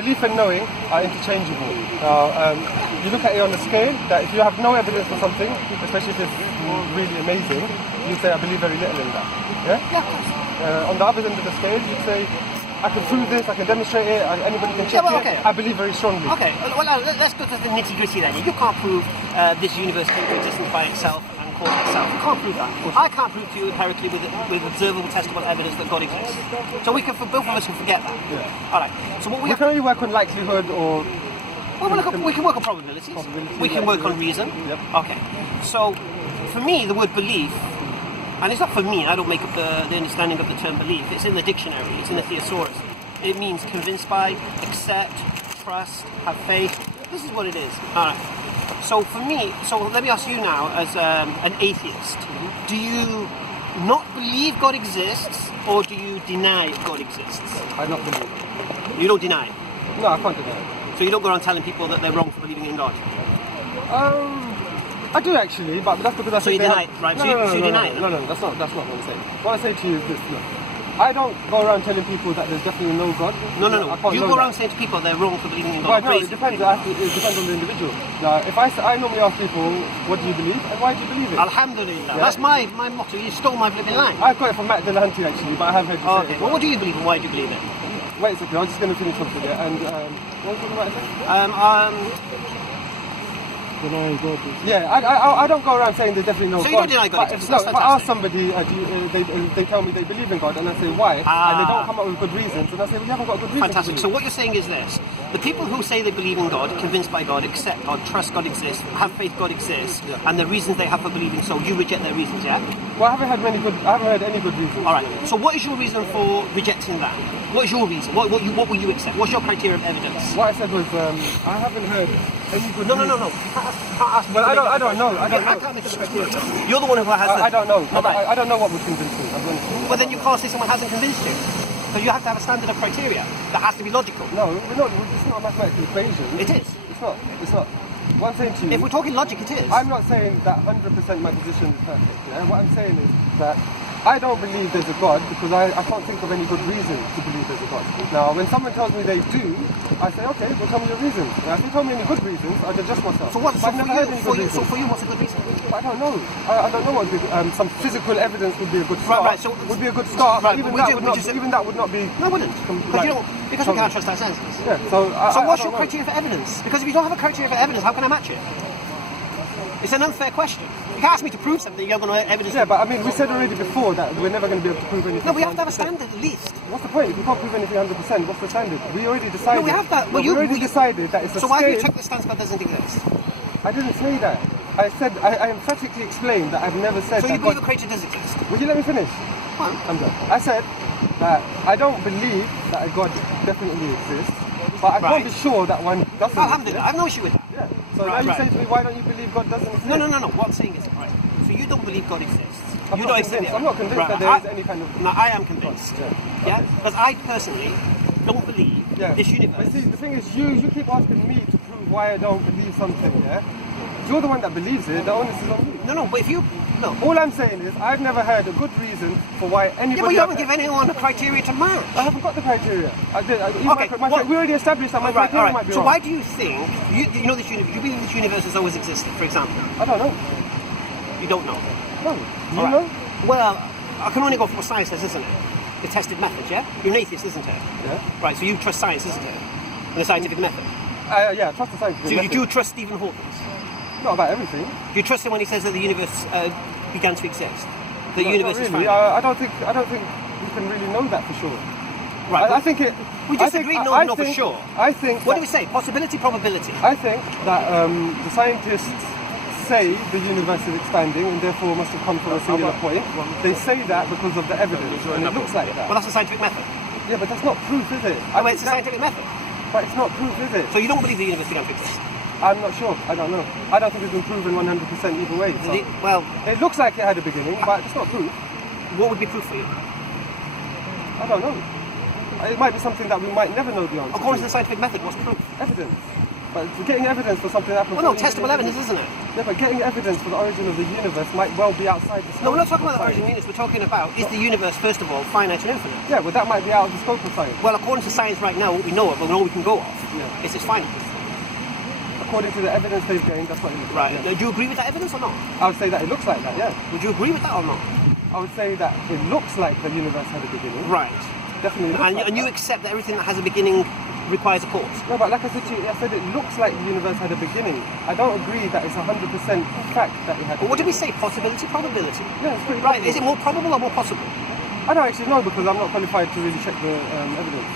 belief and knowing are interchangeable. Now, you look at it on a scale that if you have no evidence for something, especially if it's really amazing, you say, I believe very little in that. Yeah? Yeah, of course. On the other end of the scale, you say, I can prove this, I can demonstrate it, anybody can check it. I believe very strongly. Okay, well, let's go to the nitty-gritty then. You can't prove this universe came to existence by itself and caused itself. You can't prove that. I can't prove to you empirically with observable, testable evidence that God exists. So both of us can forget that. Yeah. All right. So what we can only work on likelihood or... Well, we can work on probabilities. We can work on reason. Yep. Okay. So, for me, the word belief, and it's not for me, I don't make up the understanding of the term belief. It's in the dictionary, it's in the thesaurus. It means convinced by, accept, trust, have faith. This is what it is. All right. So for me, let me ask you now, as an atheist, do you not believe God exists, or do you deny God exists? I don't believe it. You don't deny it? No, I can't deny it. So you don't go around telling people that they're wrong for believing in God? I do actually, but that's because I so you deny it, right? So you deny it? No, that's not what I'm saying. What I say to you is this, look. I don't go around telling people that there's definitely no God. No. You go around saying to people they're wrong for believing in God. Well, no, it depends. It depends on the individual. Now, if I normally ask people, what do you believe and why do you believe it? Alhamdulillah. Yeah. That's my motto. You stole my flipping line. I got it from Matt Delahanty actually, but I have heard you say it. Well, what do you believe and why do you believe it? Wait a second, I'm just going to finish off with it. And what was I talking about? Denying God. Yeah, I don't go around saying there's definitely no God. So you don't deny God exists? No, if I ask somebody, they tell me they believe in God, and I say why, and they don't come up with good reasons, and I say, well, you haven't got a good reason. Fantastic. So what you're saying is this: the people who say they believe in God, convinced by God, accept God, trust God exists, have faith God exists, and the reasons they have for believing so, you reject their reasons, yeah? Well, I haven't heard any good reasons. All right. So what is your reason for rejecting that? What is your reason? What will you accept? What's your criteria of evidence? What I said was, I haven't heard any good reasons. No. Well, I don't know. I can't make up the criteria. You're the one who has I don't know. Right. I don't know what would convince me. Well, then you can't say someone hasn't convinced you. Because you have to have a standard of criteria that has to be logical. No, it's not a mathematical equation. It is. It's not. What I'm saying to you... If we're talking logic, it is. I'm not saying that 100% my position is perfect. Yeah? What I'm saying is that I don't believe there's a God because I can't think of any good reason to believe there's a God. Now, when someone tells me they do, I say, okay, well, tell me your reasons. Now, if you tell me any good reasons, I'll adjust myself. So for you, what's a good reason? I don't know. I don't know what some physical evidence would be a good start. Right, so would be a good start. Right, even that would not be. No, it wouldn't. Because we can't trust our senses. Yeah. So what's your criteria for evidence? Because if you don't have a criteria for evidence, how can I match it? It's an unfair question. You can't ask me to prove something you're going to evidence. Yeah, but I mean, we said already before that we're never going to be able to prove anything. No, we have to have a standard at least. What's the point? If you can't prove anything 100%, what's the standard? We already decided. No, we have that. We already decided that it's a So why have you checked the stance God doesn't exist? I didn't say that. I said, I emphatically explained that I've never said that. So you believe a creature does exist? Will you let me finish? I'm done. I said that I don't believe that a God definitely exists, but I can't be sure that one doesn't. Alhamdulillah, I have no issue with that. Yeah. So now you say to me, why don't you believe God doesn't exist? No. What I'm saying is, right, so you don't believe God exists. I'm not convinced that there is any kind of... No, I am convinced. Yeah? Because I personally don't believe this universe. But see, the thing is, you keep asking me to prove why I don't believe something, yeah? You're the one that believes it, the onus is on you. No, but if you... No. All I'm saying is, I've never heard a good reason for why anybody... Yeah, but you haven't given anyone a criteria to match. I haven't got the criteria. I did. Okay, we already established that my criteria might be wrong. So why do you think... You know this universe... You believe this universe has always existed, for example? I don't know. You don't know? No. Do you know? Well, I can only go for what science says, isn't it? The tested method, yeah? You're an atheist, isn't it? Yeah. Right, so you trust science, isn't it? And the scientific method? Yeah, I trust the scientific method. So you do trust Stephen Hawking? Not about everything. Do you trust him when he says that the universe began to exist? The universe is really. I don't think we can really know that for sure. Right. I think it. We just agreed not to know for sure. I think. What do we say? Possibility, probability. I think that the scientists say the universe is expanding and therefore must have come from a singular point. They say that because of the evidence, and it looks like that. Well, that's a scientific method. Yeah, but that's not proof, is it? It's a scientific method. But it's not proof, is it? So you don't believe the universe began to exist? I'm not sure. I don't know. I don't think it's been proven 100% either way. So well, it looks like it had a beginning, but it's not proof. What would be proof for you? I don't know. It might be something that we might never know the answer. According to the scientific method, what's proof? Evidence. But getting evidence for something that happens... Well, no, testable evidence, isn't it? Yeah, but getting evidence for the origin of the universe might well be outside the scope. No, we're not talking about the origin of the universe. We're talking about, is the universe, first of all, finite and infinite? Yeah, but that might be out of the scope of science. Well, according to science right now, what we know of, and all we can go off, is it's finite. According to the evidence they've gained, that's what it looks like. Right. Now, do you agree with that evidence or not? I would say that it looks like that, yeah. Would you agree with that or not? I would say that it looks like the universe had a beginning. Right. Definitely looks like And you accept that everything that has a beginning requires a cause? No, but like I said to you, I said it looks like the universe had a beginning. I don't agree that it's 100% fact that it had a But what did beginning. we say? Possibility, probability? Yeah, it's pretty Right. possible. Is it more probable or more possible? I don't actually know because I'm not qualified to really check the evidence.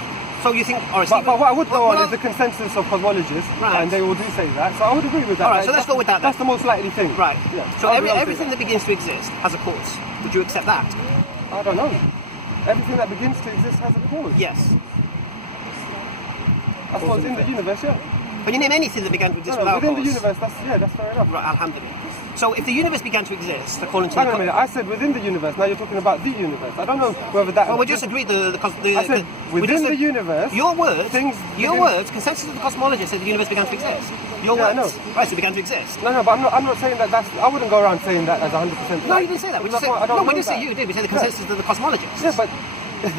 So you think... All right, But what I would go on well, is the consensus of cosmologists, Right. and they all do say that. So I would agree with that. All right, so let's go with that then. That's the most likely thing. Right. Yeah. So I would say everything that begins to exist has a cause. Would you accept that? I don't know. Everything that begins to exist has a cause. Yes. I suppose in the universe, yeah. Can you name anything that began to exist without a within cause? the universe, that's fair enough. Right, alhamdulillah. So if the universe began to exist, according to... Hang on a minute, I said within the universe, now you're talking about the universe. I don't know whether that... Well, we just agreed I said within the universe... Your words, begin- words, consensus of the cosmologists said the universe began to exist. Your Yeah, I words. know. Right, so it began to exist. No, but I'm not saying that that's... I wouldn't go around saying that as 100%. No, you didn't say that. We just said, I don't no, we know didn't say that. you did. We said the consensus of the cosmologists. Yeah, but...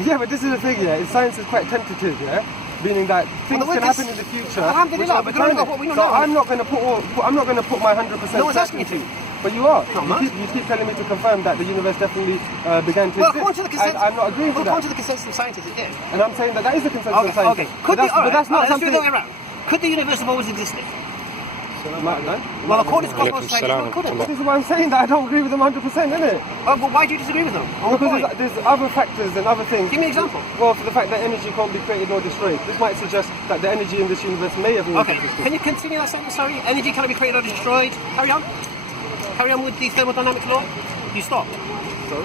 Yeah, but this is the thing, yeah. Science is quite tentative, yeah? Meaning that things we're can just- happen in the future. Alhamdulillah, which we're are going off what we know so now. I'm not going to put my 100% No one's asking you certainty. to. But you are. No, I'm not. You keep telling me to confirm that the universe definitely began to Well, exist. according to the consensus, And I'm not agreeing well, to according to that. the consensus of scientists, it did. And I'm saying that is the consensus of Okay, science. okay. Could But that's not let's do something... it the other way around. Could the universe have always existed? Man. Well, according to Alaikum cosmologists, it couldn't. This is what I'm saying, that I don't agree with them 100%, innit? Oh, well, why do you disagree with them? On what Because point? there's other factors and other things. Give me an example. Well, for the fact that energy can't be created nor destroyed. This might suggest that the energy in this universe may have always Okay, existed. can you continue that sentence? Sorry, energy cannot be created or destroyed. Carry on. Carry on with the thermodynamics law. You stopped. So,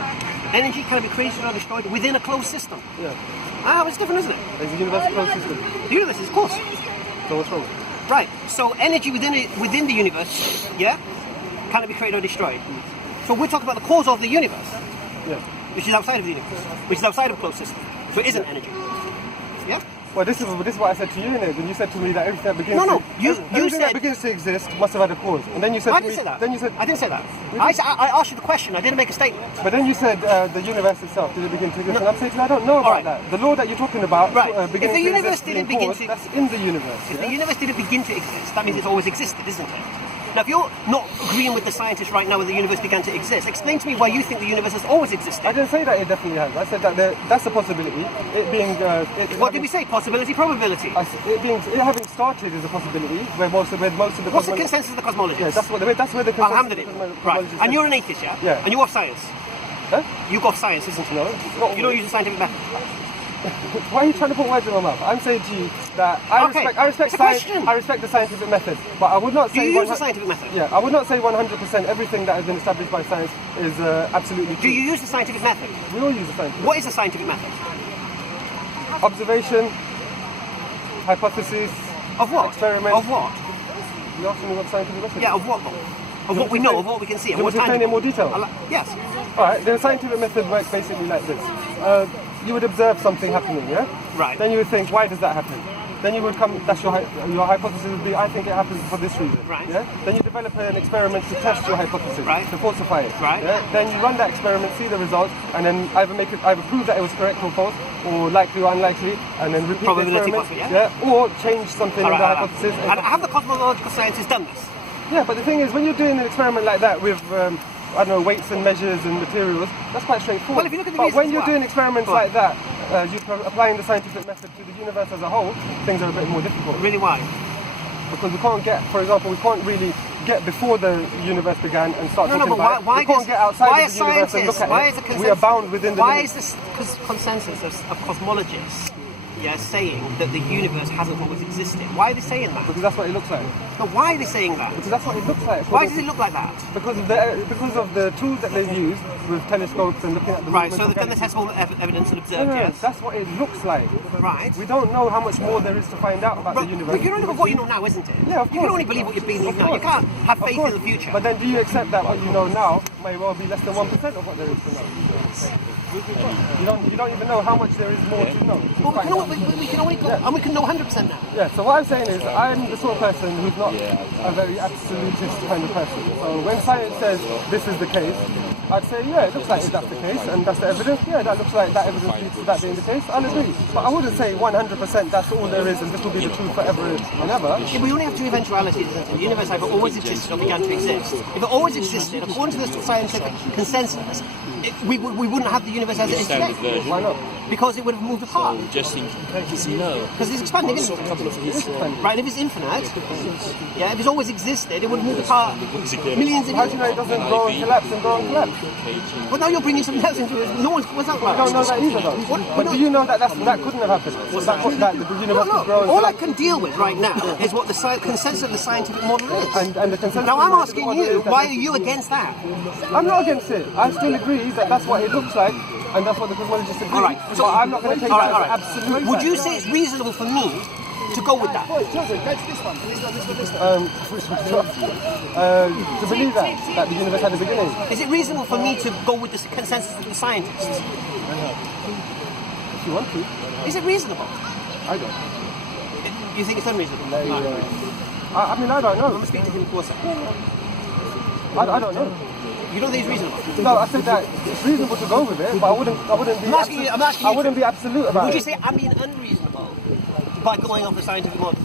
Energy cannot be created or destroyed within a closed system. yeah. Ah, it's different, isn't it? Is the universe a closed system? The universe is, of course. So what's wrong? Right. So energy within the universe, yeah, cannot be created or destroyed. So we're talking about the cause of the universe, Yeah. which is outside of the universe, which is outside of a closed system. So it isn't energy. Yeah. Well, this is what I said to you, innit? When you said to me that everything that begins No, you everything said- that begins to exist must have had a cause. And then you said I to me... didn't say that. Then you said... I didn't say that. Really? I asked you the question. I didn't make a statement. But then you said the universe itself, did it begin to exist? No. And I'm saying to you, I don't know about Alright. that. The law that you're talking about Right. begins If the to universe exist didn't being begin caused, to- that's in the universe. If yeah? the universe didn't begin to exist, that means it's always existed, isn't it? Now, if you're not agreeing with the scientists right now that the universe began to exist, explain to me why you think the universe has always existed. I didn't say that it definitely has. I said that that's a possibility. It being... What did we say? Possibility, probability. It having started is a possibility where most of the... What's the consensus of the cosmologists? Yeah, that's where the consensus Alhamdulillah. Right. And you're an atheist, yeah? Yeah. And you off science. Huh? You got science, isn't it? No, it's not You don't use the scientific method. Why are you trying to put words in my mouth? I'm saying to you that I Okay, respect it's a science. question. I respect the scientific method, but I would not Do say. you use the scientific method? Yeah, I would not say 100% everything that has been established by science is absolutely true. Do you use the scientific method? We all use the scientific. What is the scientific method? Observation, hypothesis. Of what? Experiment. Of what? You asking me what scientific method? Yeah, of what though? Of what we know, of what we can see, of You what's want to explain tangible. in more detail? Yes. All right. The scientific method works basically like this. You would observe something happening, yeah? Right. Then you would think, why does that happen? Then you would come, that's your hypothesis would be, I think it happens for this reason. Right. Yeah? Then you develop an experiment to test your hypothesis, Right. to falsify it. Right. Yeah? Then you run that experiment, see the results, and then either prove that it was correct or false, or likely or unlikely, and then repeat Probability the experiment. possible, yeah? Or change something in the hypothesis. And have the cosmological scientists done this? Yeah, but the thing is, when you're doing an experiment like that with, I don't know, weights and measures and materials, that's quite straightforward. Well, if you look at the but reasons when you're why- doing experiments Go on. like that, you're applying the scientific method to the universe as a whole, things are a bit more difficult. Really, why? Because we can't get, for example, we can't really get before the universe began and start No, talking but about why it. We can't get outside why of the universe and look at why it. is the consensus, We are bound within the Why limits. is this consensus of cosmologists saying that the universe hasn't always existed? Why are they saying that? Because that's what it looks like. No, why are they saying that? Because that's what it looks like. Why does it look like that? Because of the tools that they've used with telescopes and looking at the Right, movements so of they've done the galaxies. testable evidence and observed, No, yes. that's what it looks like. Right. We don't know how much more there is to find out about the universe. But you're only with what you know now, isn't it? Yeah, of You can course. only believe what you believe Of now. You course. can't have Of faith course. in the future. But then do you accept that what you know now may well be less than 1% of what there is to know. You don't even know how much there is more to know. Well, we can only go, and we can know 100% now. Yeah, so what I'm saying is, I'm the sort of person who's not a very absolutist kind of person. So when science says this is the case, I'd say, yeah, it looks like that's the case, and that's the evidence. Yeah, that looks like that evidence leads to that being the case. I'll agree. But I wouldn't say 100% that's all there is, and this will be the truth forever and ever. Yeah, we only have two eventualities. The universe either always existed or began to exist. If it always existed, according to the scientific consensus, we wouldn't have the universe as it is today. Why not? Because it would have moved apart. Just in case you know. Because it's expanding, isn't it? Right, and if it's infinite, yeah, if it's always existed, it would have moved apart millions of How years. do you know it doesn't grow and collapse and grow and collapse? Well, now you're bringing something else into it. No one's that right? I don't know that either, though. But do you know that that couldn't have happened? That the universe could grow and All I collapse? can deal with right now is what the consensus of the scientific model is. And the consensus Now I'm of the asking model you, is that why are you against that? I'm not against it. I still agree that that's what it looks like, and that's what the cosmologists agree. All right. So I'm not going to take that as absolute. Would you say it's reasonable for me to go with that? To believe that the universe had a beginning. Is it reasonable for me to go with the consensus of the scientists? If you want to. Is it reasonable? I don't. You think it's unreasonable? I mean, I don't I'm know. going to speak to him for a second. I don't know. You don't think it's reasonable? No, I said that it's reasonable to go with it, but I wouldn't be. I'm asking you. I wouldn't be absolute about Would it. you say I'm being unreasonable by going off the scientific model?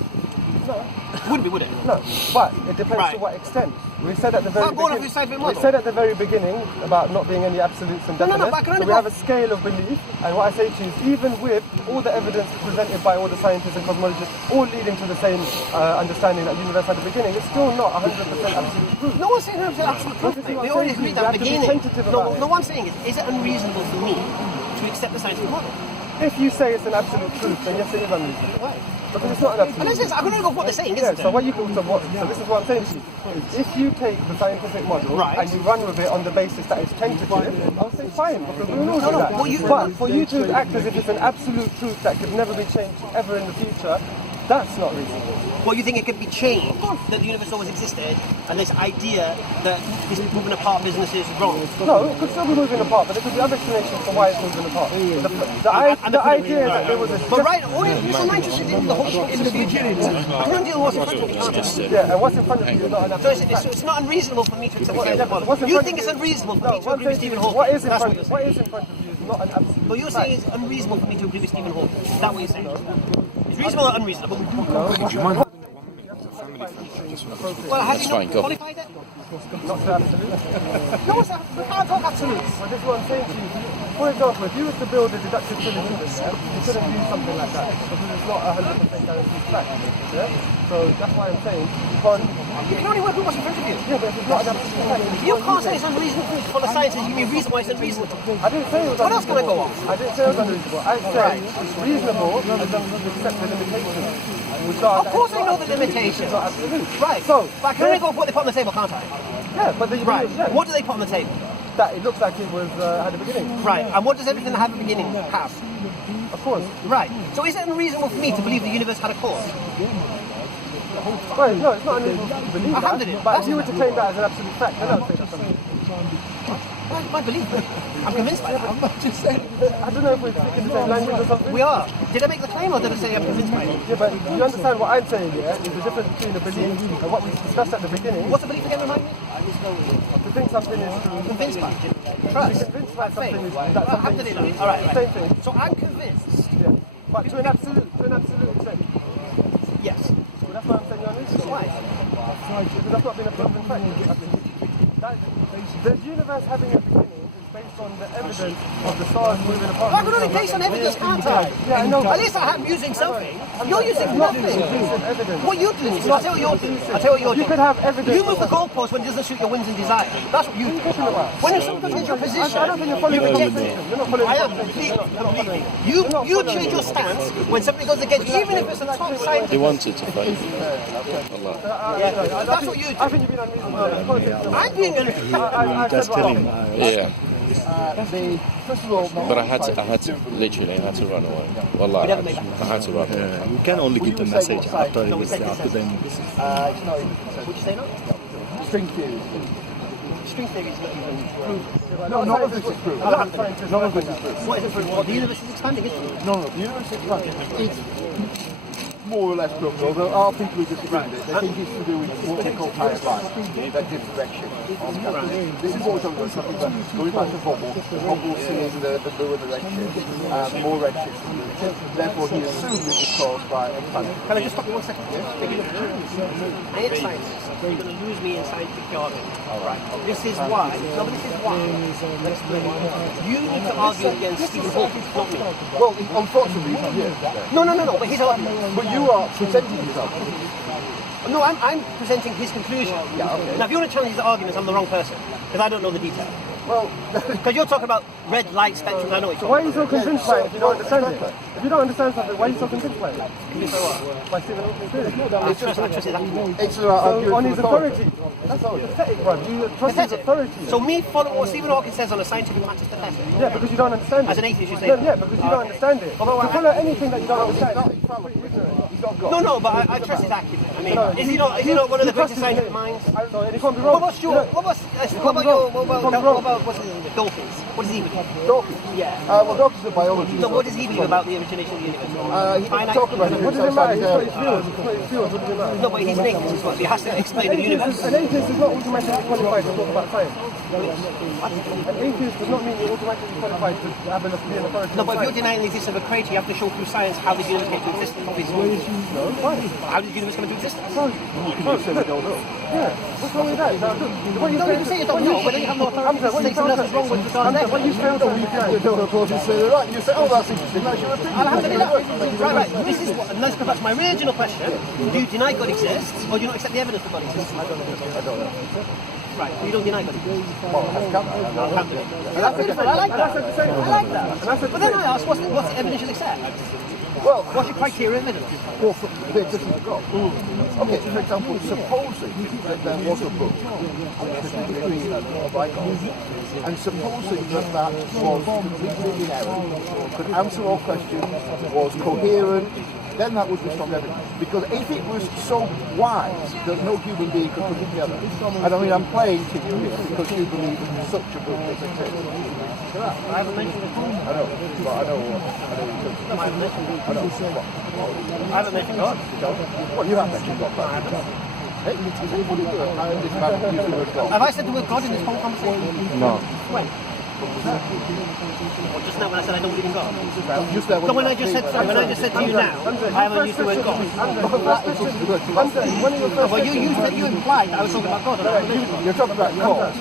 No. Wouldn't be, would it? No, but it depends Right. to what extent. We said at the very Well, go on off beginning. the scientific We model. said at the very beginning about not being any absolutes and No, definite. but I can only so we go- have a scale of belief, and what I say to you is, even with all the evidence presented by all the scientists and cosmologists, all leading to the same understanding that the universe had a beginning, it's still not 100% absolute proof. No one's saying it's absolute proof. What We I'm already saying agreed is that you at the have to be beginning. tentative No, about it. no, what I'm saying is it unreasonable for me to accept the scientific model? If you say it's an absolute truth, then yes, it is unreasonable. Why? Because it's not an absolute And this is, I can only go with what they're saying, Yeah, isn't so it? what you can, so this is what I'm saying to you. Is if you take the scientific model Right. and you run with it on the basis that it's tentative, I'll say fine, because we all do no, that. what But for you to act as if it's an absolute truth that could never be changed ever in the future, that's not reasonable. Well, you think it could be changed, that the universe always existed, and this idea that this moving apart business is wrong. No, it could still be moving apart, but there could be other explanations for why it's moving apart. And The idea that there was a But right, I'm interested in the whole in the future. I can only deal with what's in front of me, can't I? yeah, and what's in front of you is not an So absolute it's fact. not unreasonable for me to accept the What's scientific in model. You front think of it's you- unreasonable for No, me to what I'm agree with saying to Stephen you is, Hawking? what is in That's front what you're what saying. is in front of you is not an absolute But you're fact. saying it's unreasonable for me to agree with Stephen Hawking. Is that what you're saying? It's reasonable or unreasonable? Well, have you not qualified it? Not to absolute. No, it's not. We can't talk absolutes. But this is what I'm saying to you. For example, if you was to build a deductive trilogy, you couldn't do something like that because it's not 100% guaranteed fact. Yeah? So that's why I'm saying you can't. You can only work with what's in front of you. Yeah, but if it's not an absolute fact, You can't say it's unreasonable for the scientists. You give me a reason why it's unreasonable. I didn't say it was What else can I go unreasonable. I didn't say it was unreasonable. I said it's reasonable as long as you accept the limitations. Which are Of course I know the limitations. It's not absolute. Right. So, But I can only go with what they put on the table, can't I? yeah, but the, Right. yeah, What do they put on the table? that it looks like it was at the beginning. Right. And what does everything that have a beginning have? Of course. Right. So is it unreasonable for me to believe the universe had a cause? Well, no, it's not unreasonable to believe I that. handed it. But if you were to claim that as an absolute fact, then I would say that's something. My belief. I'm convinced by that. I'm not just saying. I don't know if we're speaking the same language or something. We are. Did I make the claim or did I say I'm convinced by it? Yeah, but you understand what I'm saying, yeah? Is the difference between a belief and what we discussed at the beginning. What's the belief again, remind me? To think something is true. Convinced by. To Trust. be convinced that something is Faith. that something is Alhamdulillah. true. All right, right. Same thing. So I'm convinced. Yeah. But to an absolute extent. Yes. So that's why I'm saying you're unreasonable. Why? Because that's not been a proven fact. The universe having a beginning is based on the evidence of the stars moving apart. I can only base on evidence, can't I? Yeah, I know. At least I'm using something. You're using Not nothing. decent evidence. What you doing? I'll tell you what you're doing. I'll tell you what you're You doing. could have evidence. You move the goalpost when it doesn't suit your whims and desires. That's what you do. When someone changes your position, I don't think you're following you the reject conversation. it. You're not following I the am conversation. completely. You change your stance when somebody goes against you, even if it's a top He scientist. wanted to fight. Allah. That's what you do. I think you've been unreasonable. I'm being I said what I think. Yeah. First of all, But I had to run away. Wallah, I had to run away. You can only give the message after the Would you say no? string theory. string theory is not even proven. No, none of this is true. None of this is true. What is it proven? The universe is expanding, isn't it? No, the universe is expanding. It's more or less proven, although there are people who disagree with it. They think it's to do with what they call higher life, that direction. This is what we're talking about, something that going back to Hubble seeing the blue and the red ship, more red ships than blue ships. Therefore, he assumed it was caused by expansion. Can I just stop you 1 second? Yes. I ain't a scientist. You're going to lose me in scientific jargon. Right. This is why. No, but this is why. Let's explain. You need to argue against Stephen Hawking, not me. Well, unfortunately, he's not here today. No, but his argument. But you are presenting his argument. No, I'm presenting his conclusion. Yeah, okay. Now, if you want to challenge his arguments, I'm the wrong person, because I don't know the detail. Well, because you're talking about red light spectrum, I know what you're Why are talking you so convinced by it if you don't understand it? If you don't understand something, why are you so convinced by it? Convinced by what? By Stephen Hawking's theory. I trust his argument. it's So on his authority. That's all. Pathetic, bro. You trust his authority. So me following what Stephen Hawking says on a scientific matter is pathetic. Yeah, because you don't understand it. As an atheist, you say Yeah, because you don't understand it. Although To follow anything that you don't understand. He's not God. No, but I trust his acumen. I mean, is he not one of the greatest scientific minds? So, and he can't be wrong. What about what's his name? Dawkins? What does he believe? Dawkins? Yeah. Well, Dawkins is a biologist. So what does he believe about the origination of the universe? He can talk about it. What does it matter? It's not his field. It's not his field. What does it matter? No, but he's an atheist as well. He has to explain the universe. An atheist is not automatically qualified to talk about science. An atheist does not mean you're automatically qualified to have an opinion authority. No, but if you're denying the existence of a creator, you have to show through science how the universe came to existence. Obviously. How did the universe come into existence? Yeah, what's wrong with that? What you can say you don't know, but then you have no authority to say something else is wrong with the what you failed to Right, you say, oh, that's interesting. That's your opinion. Right. This is what, and let's go back to my original question. Do you deny God exists, or do you not accept the evidence that God exists? I don't know. Right, so you don't deny God exists. Well, Alhamdulillah. That's beautiful. I like that. But then I ask, what's the evidence you'll accept? Well, what's your criteria of evidence? Well, for the existence of God. Okay, for example, supposing that there was a book by God, and supposing that that was completely in error, could answer all questions, was coherent, then that would be strong evidence. Because if it was so wise that no human being could put it together, and I mean, I'm playing to you here because you believe in such a book as it is. I haven't mentioned it. I know, but I know what. I haven't mentioned it. I haven't mentioned God. Well, you have mentioned God. Hey, is anybody good? This man used the word God. Have I said the word God in this whole conversation? No. When? Well, just now when I said I don't believe in God. Just there so when I just said to you now, I haven't used the word God. Well, you implied that I was talking about God. You're talking about God.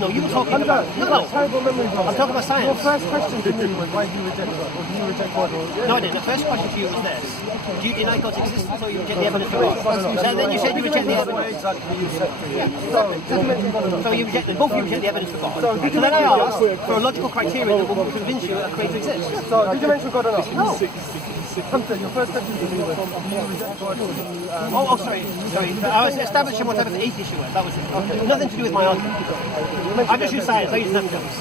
No, you were talking about I'm talking about science. Your first question to me was why do you reject God? Or do you reject God? No, I didn't. The first question to you was this: do you deny God's existence, or you reject the evidence for God? And then you said you reject the evidence. So you reject both of you reject the evidence for God. So then I asked for a logical criteria that will convince you that a creator exists. So did you mention God or not? No. Hamza, your first question to me was do you reject God? Sorry. I was establishing what type of atheist you were. That was it. Okay. Nothing to do with my argument. I just use science. I use snapshots.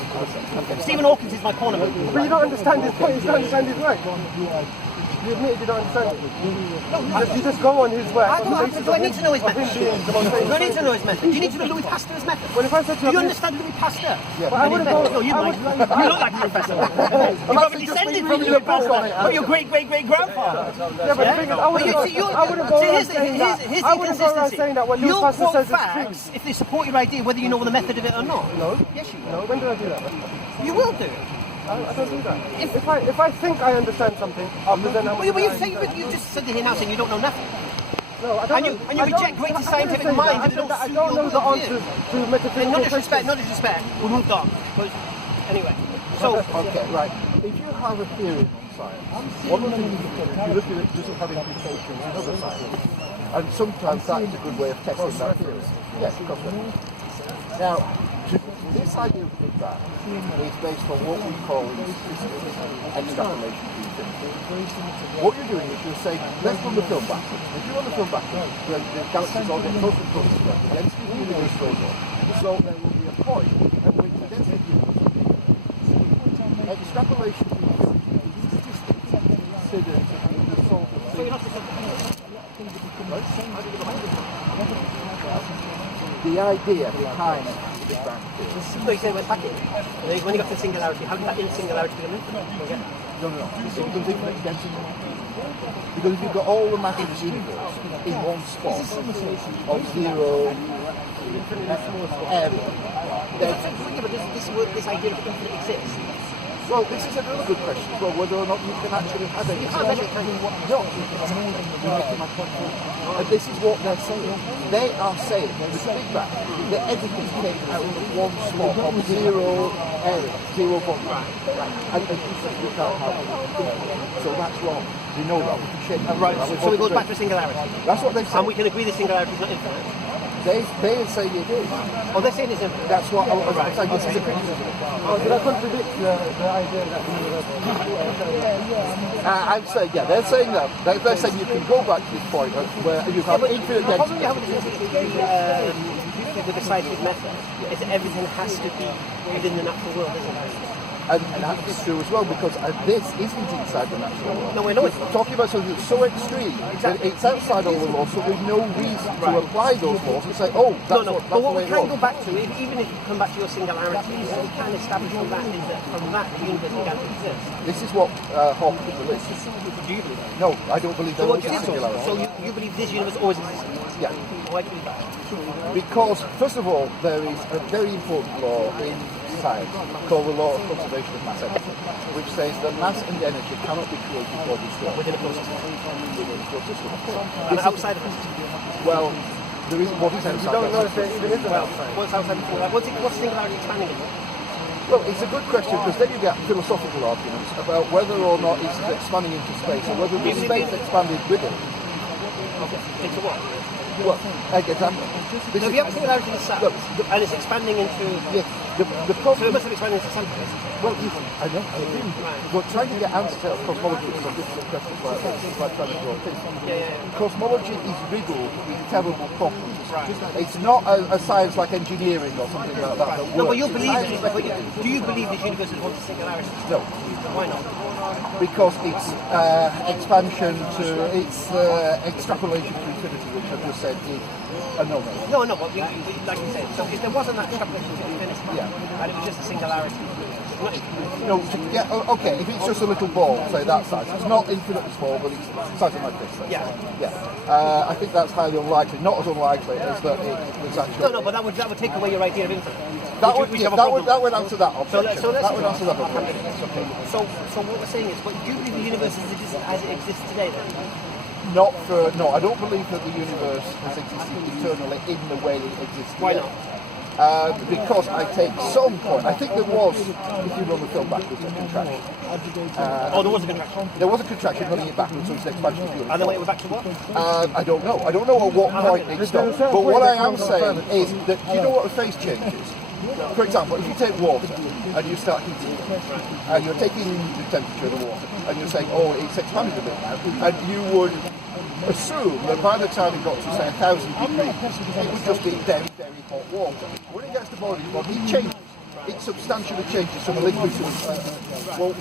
Stephen Hawking is my cornerman. But you don't understand his point. You don't understand his work. You admit you don't understand it. You just go on his work. Do I need to know his method? Do I need to know his method? Do you need to know Louis Pasteur's method? Well, if I said to you, do you understand Louis Pasteur? Yeah. But I wouldn't go. No, you look like a professor. You probably descended from Louis Pasteur, from your great-great-great-grandfather. Yeah, but the thing is, I wouldn't go around saying that. I wouldn't go around saying that what Louis Pasteur says is true. If they support your idea, whether you know the method of it or not. No. Yes, you will. No. When did I do that? You will do it. I don't do that. If I think I understand something, I'll present how much. But you just said here now saying you don't know nothing. No, I don't. And you reject greatest scientific minds that I don't know the answers to metaphysical no disrespect. We moved on. Anyway, so okay, right. If you have a theory on science, one of the things you look at it doesn't have implications in other science, and sometimes that is a good way of testing that theory. Yes, of course. Now, this idea of Big Bang is based on what we call in statistics extrapolation theory. What you're doing is you're saying, let's run the film backwards. If you run the film backwards, the galaxies all get closer and closer together. The density of the universe goes up. So there will be a point at which the density of the universe will be extrapolation theory is statistics considered the sort of thing. The idea behind Big Bang theory. No, you said it went back in. When you got to singularity, how did that in singularity become infinite? No. It becomes infinite density. Because if you've got all the matter of the universe in one spot of zero area, then... Yeah, but this idea of infinite exists. Well, this is another good question. Well, whether or not you can actually have it. You can't measure it, can you? No. You're making my point. And this is what they're saying. They are saying, the Big Bang, that everything came out of one spot of zero area, zero volume. Right. And you said you can't have it. So that's wrong. We know that. We can shake that. Right, so it goes back to singularity. That's what they say. And we can agree that singularity is not infinite. They say it is. Oh, they're saying it's infinite. That's what I was saying. This is a criticism. Oh, did I contradict the idea that I'm saying, yeah, they're saying that. They're saying you can go back to this point where you have infinite The problem density. you have with the scientific method is that everything has to be within the natural world, isn't it? And that's true as well, because this isn't inside the natural world. No, I know it's not. Talking about something that's so extreme that it's outside all the laws, so there's no reason to apply those laws and say, oh, that's But the what way we it can was. go back to, even if you come back to your singularity, what we can establish from that is that the universe began to exist. This is what Hawking believes. Do you believe that? No, I don't believe there So, was a singularity. so you believe this universe always existed? Yeah. Why do you believe that? Because, first of all, there is a very important law in science called the law of conservation of mass energy, which says that mass and energy cannot be created or destroyed Within a closed system. within a closed system. And outside of it? Well, there is what is outside. you don't know if there even is an outside. What's outside before that? What's singularity expanding into? Well, it's a good question, because then you get philosophical arguments about whether or not it's expanding into space, or whether the space expanded with it. Okay. Into what? Well, example. So if you have singularity in itself, and it's expanding into... Yes, the So it problem... must have expanded into something. Well, I know, I agree. We're trying to get answers out of cosmology to some difficult questions like this. It's like trying to draw things. Cosmology is riddled with terrible problems. It's not a science like engineering or something like that. No, but you believe it. Do you believe this universe is one singularity? No. Why not? Because it's expansion to, it's extrapolation to infinity, which I've just said is a no-no. No, but like you said, so if there wasn't that extrapolation to infinity, and it was just a singularity, No, okay, if it's just a little ball, say that size, it's not infinitely small, but it's something like this. I think that's highly unlikely. Not as unlikely as that it was actually... No, but that would take away your idea of infinite. That would answer that objection. So let's that would answer that objection. Okay. So what we're saying is, do you believe the universe as it exists today then? No, I don't believe that the universe has existed eternally in the way it exists today. Why not? Because I take some point. I think there was, if you run the film backwards, a contraction. There was a contraction. There was a contraction running it backwards, so it's an expansion of the universe. And then it went back to what? I don't know. I don't know at what point it stopped. But what I am saying is that, you know what a phase change is? For example, if you take water and you start heating it, and you're taking the temperature of the water, and you're saying, oh, it's expanded a bit now, and you would assume that by the time it got to, say, 1,000 degrees, it would just be very, very hot water. When it gets to boiling point, it changes. It substantially changes from a liquid to a well,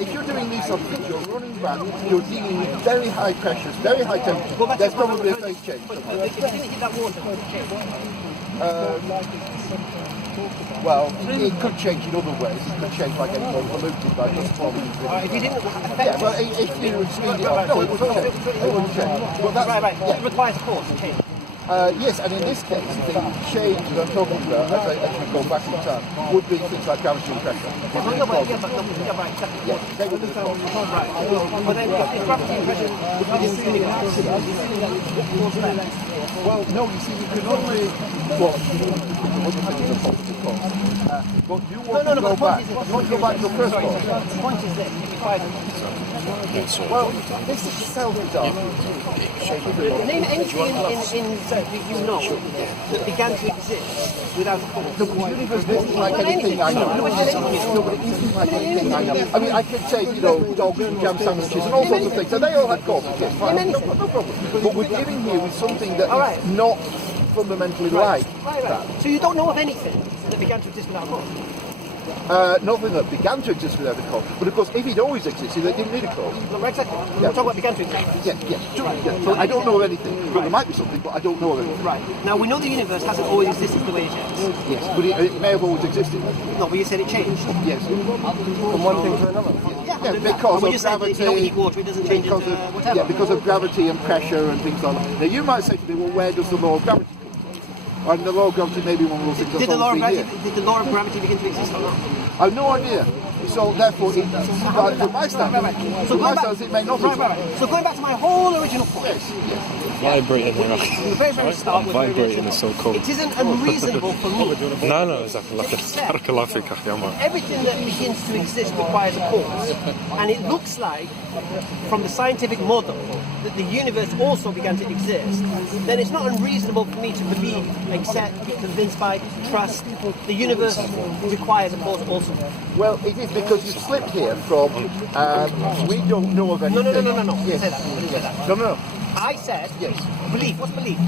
if you're doing these sort of things, you're running back, you're dealing with very high pressures, very high temperatures, there's probably a phase change. But if you didn't hit that water, would it change? Well, it could change in other ways. It could change like anything polluted by just falling into it. If you didn't affect Yeah, but if you speed it up, no, it wouldn't change. It wouldn't change. But that's, right. yeah. It requires a course to change. Yes, and in this case, the change that I'm talking about, as you go back in time, would be things like gravity and pressure. They would be the cause. Right. But then if gravity and pressure within the universe, what cause that? Well, no, you see, you can only... Well, you can look at it as a positive cause. But you want to go back. You want to go back to the first cause. The point is this, it requires a Well, this itself is name anything that you know that began to exist without a cause. The universe isn't like anything I know. No, but it isn't like anything I know. I mean, I could say, dogs and jam sandwiches and all sorts of things, and they all have causes, yes, fine, no problem. But we're dealing here with something that is not fundamentally like that. So you don't know of anything that began to exist without a cause? nothing that began to exist without a cause. But of course, if it always existed, it didn't need a cause. No, exactly. We're talking about began to exist. Yeah. So I don't know of anything. But there might be something, but I don't know of anything. Right. Now, we know the universe hasn't always existed the way it is. Yes, but it may have always existed. No, but you said it changed. Yes. From one thing to another. Yeah, because we of just said gravity. if you don't heat water, it doesn't change into whatever. Yeah, because of gravity and pressure and things like that. Now, you might say to me, well, where does the law of gravity come from? And the law of gravity may be one of those things Did that's always been here. did the law of gravity begin to exist or not? I have no idea. So therefore, from my standards, it may not be. So going back to my whole original point. Yes. Vibrating, you know. The very start was Vibrating is so cool. It isn't unreasonable for me. No, exactly. Like a Everything that begins to exist requires a cause. And it looks like, from the scientific model, that the universe also began to exist. Then it's not unreasonable for me to believe, accept, be convinced by, trust. The universe requires a cause also. Well, it is because you slipped here from, we don't know of anything. No. Yes. Say that. No. I said, Yes. Belief. What's belief?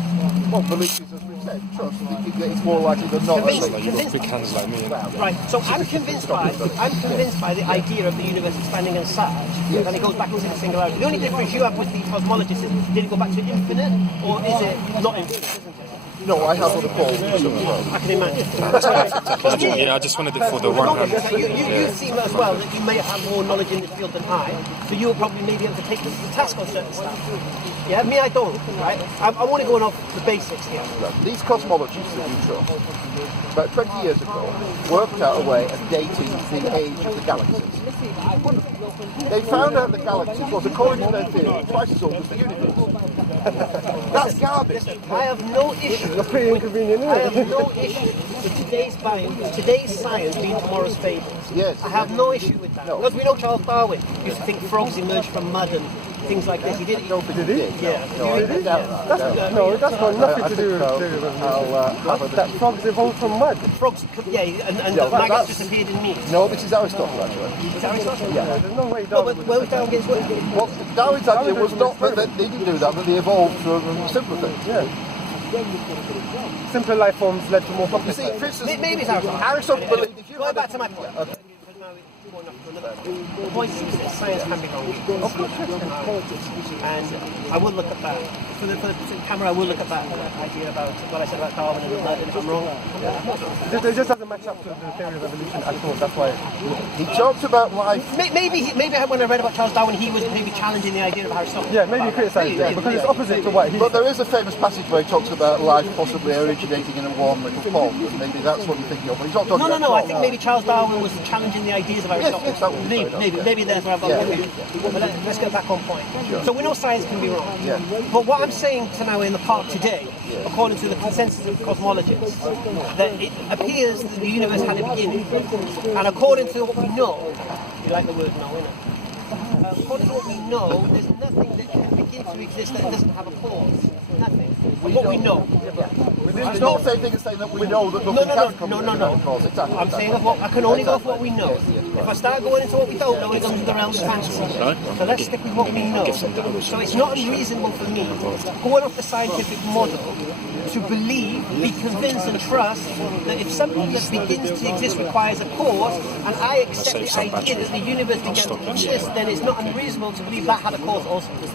Well, belief is, as we've said, trust. Thinking that it's more likely than not. Convinced. Like you've got big hands like me. Right. So I'm convinced by the idea of the universe expanding and such, and it goes back into the singularity. The only difference you have with the cosmologists is, did it go back to infinite, or is it not infinite? Isn't it? No, I have other calls as well. I can imagine. Yeah, I just wanted it for the one hand. You seem as well that you may have more knowledge in this field than I, so you'll probably maybe able to take the task on certain stuff. Yeah, me I don't, right? I want to go on the basics here. These cosmologists that you trust, about 20 years ago, worked out a way of dating the age of the galaxies. They found out the galaxies was, according to their theory, twice as old as the universe. That's garbage. I have no issue. That's pretty inconvenient, I isn't have it? no issue with today's science being tomorrow's fables. Yes. I have no issue with that. No. Because we know Charles Darwin used to think frogs emerged from mud and things like this. He did it. Did he? Yeah. No, I doubt that. That's got nothing to do with that frogs evolved from mud. Frogs, and Yeah, maggots that's- just appeared in meat. No, this is Aristotle, actually. Is that Aristotle? Yeah. There's no way No, Darwin but would where was Darwin against what? Well, Darwin's idea was not that they didn't do that, but they evolved from simpler things. Yeah. Simpler life forms led to more You complex see, life. for instance, Maybe it's Aristotle. Aristotle believed if you Going had back to my point. Okay. Because now we're going off to another point. The point is that science can be wrong. Of course, And I will look at that. For the camera, I will look at that idea about what I said about Darwin and if I'm wrong. It just doesn't match up to the theory of evolution at all. That's why. he talked about life. Maybe when I read about Charles Darwin, he was maybe challenging the idea of Aristotle. Yeah, maybe criticise it because it's opposite to what he. But there is a famous passage where he talks about life possibly originating in a warm little pond, and maybe that's what you're thinking of. But he's not talking about No. I think maybe Charles Darwin was challenging the ideas of Aristotle. Yes, that would be fair enough, Maybe that's where I've got confusion. But let's get back on point. So we know science can be wrong. Yeah. But what I'm saying to now in the park today, according to the consensus of cosmologists, that it appears that the universe had a beginning. And according to what we know, you like the word know, innit? According to what we know, there's nothing that can begin to exist that doesn't have a cause. Nothing. What we know. It's not the same thing as saying that we know that nothing can come No. cause. Exactly. I'm saying I can only go off what we know. If I start going into what we don't know, it comes to the realm of fantasy. So let's stick with what we know. So it's not unreasonable for me, going off the scientific model, to believe, be convinced and trust that if something that begins to exist requires a cause, and I accept the idea that the universe began to exist, then it's not unreasonable to believe that had a cause also.